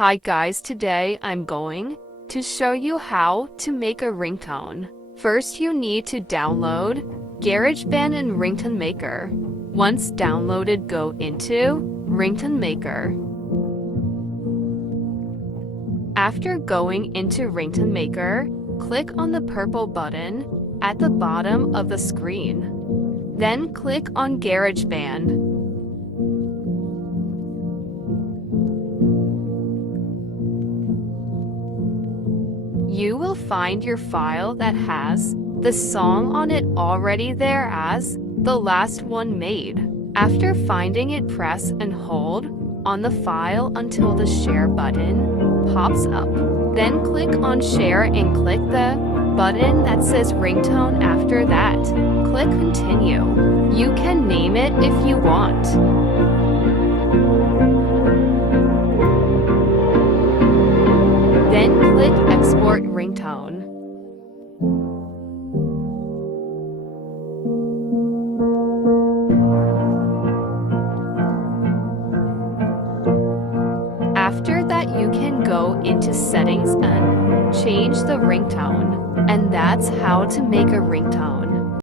Hi guys, today I'm going to show you how to make a ringtone. First, you need to download GarageBand and Ringtone Maker. Once downloaded, go into Ringtone Maker. After going into Ringtone Maker, click on the purple button at the bottom of the screen. Then click on GarageBand. You will find your file that has the song on it already there as the last one made. After finding it, press and hold on the file until the share button pops up. Then click on share and click the button that says ringtone. After that, click continue. You can name it if you want. Then click Export Ringtone. After that, you can go into Settings and change the ringtone. And that's how to make a ringtone.